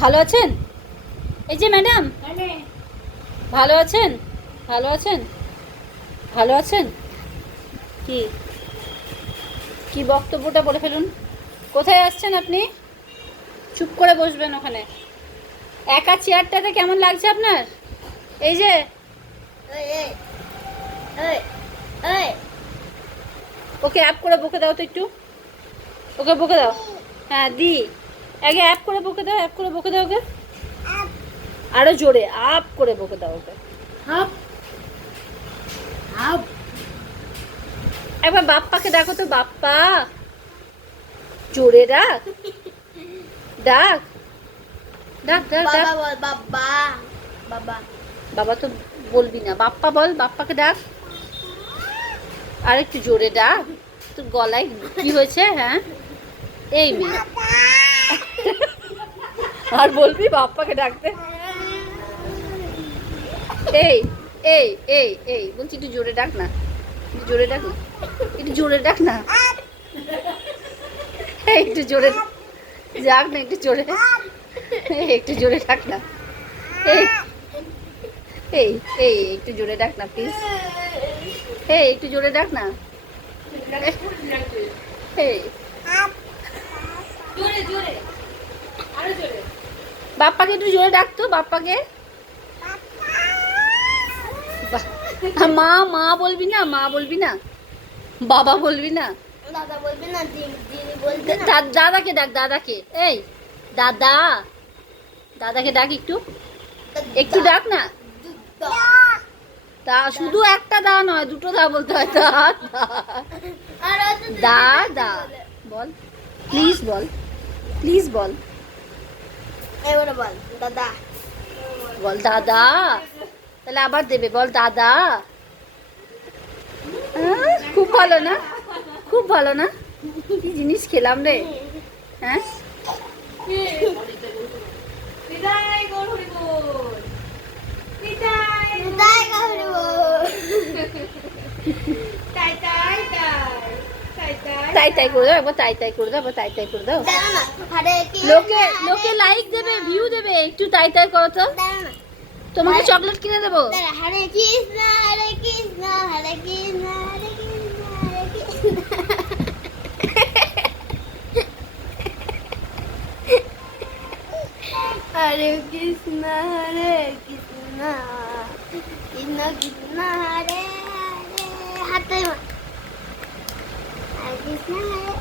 ভালো আছেন? এই যে ম্যাডাম, ভালো আছেন? ভালো আছেন? ভালো আছেন? কি কি বক্তব্যটা বলে ফেলুন। কোথায় আসছেন আপনি? চুপ করে বসবেন ওখানে। একা চেয়ারটাতে কেমন লাগছে আপনার? এই যে ওকে অ্যাপ করে বকে দাও তো একটু। ওকে বকে দাও। হ্যাঁ দি, আগে অ্যাপ করে বকে দাও, অ্যাপ করে বকে দাও ওকে। আরো জোরে আপ করে বকে দাও ওকে। হাপ হাপ একবার বাপ্পাকে ডাকো তো, বাপ্পা। জোরে ডাক, ডাক ডাক ডাক ডাক। বাবা বল বাবা বাবা বাবা তো বলবি না, বাপ্পা বল, বাপ্পাকে ডাক। আর একটু জোরে ডাক। তোর গলায় কি হয়েছে? হ্যাঁ এই মেয়ে, আর বলবি বাপ্পাকে ডাকতে? এই এই এই এই বলছি একটু জোরে ডাক না, একটু জোরে ডাক না, একটু জোরে ডাক না। এই একটু জোরে ডাক না, একটু জোরে, এই একটু জোরে ডাক না। এই এই এই একটু জোরে ডাক না প্লিজ। এই একটু জোরে ডাক না। এই জোরে জোরে আরো জোরে বাপ্পাকে একটু জোরে ডাকতো, বাপ্পাকে। মা মা বলবি না, মা বলবি না, বাবা বলবি না, দাদা বলবে না দিদি বলবে না দাদাকে ডাক, দাদাকে। এই দাদা, দাদাকে ডাক একটু, একটু ডাক না। তা শুধু একটা দা নয়, দুটো দা বলতে হয়। দা দা দা বল, প্লিজ বল, প্লিজ বল, এবারে বল দাদা বল দাদা। তাহলে আবার দেবে, বল দাদা। খুব ভালো না, খুব ভালো না। কি জিনিস খেলাম রে, হ্যাঁ। বিদায় গৌর হরি বল বিদায় বিদায় গৌর হরি বল তাই তাই তাই তাই তাই তাই করে দাও একবার, তাই তাই করে দাও, একবার তাই তাই করে দাও। দাঁড়া না হরে কৃষ্ণ লোকে লোকে লাইক দেবে, ভিউ দেবে, একটু তাই তাই করো তো। দাঁড়া না তোমাকে চকলেট কিনে দেবো। দাঁড়া হরে কৃষ্ণ হরে কৃষ্ণ হরে কৃষ্ণ হরে কৃষ্ণ হরে কৃষ্ণ হরে কৃষ্ণ হরে কৃষ্ণ কৃষ্ণ কৃষ্ণ হরে হরে হাতে হরে কৃষ্ণ হরে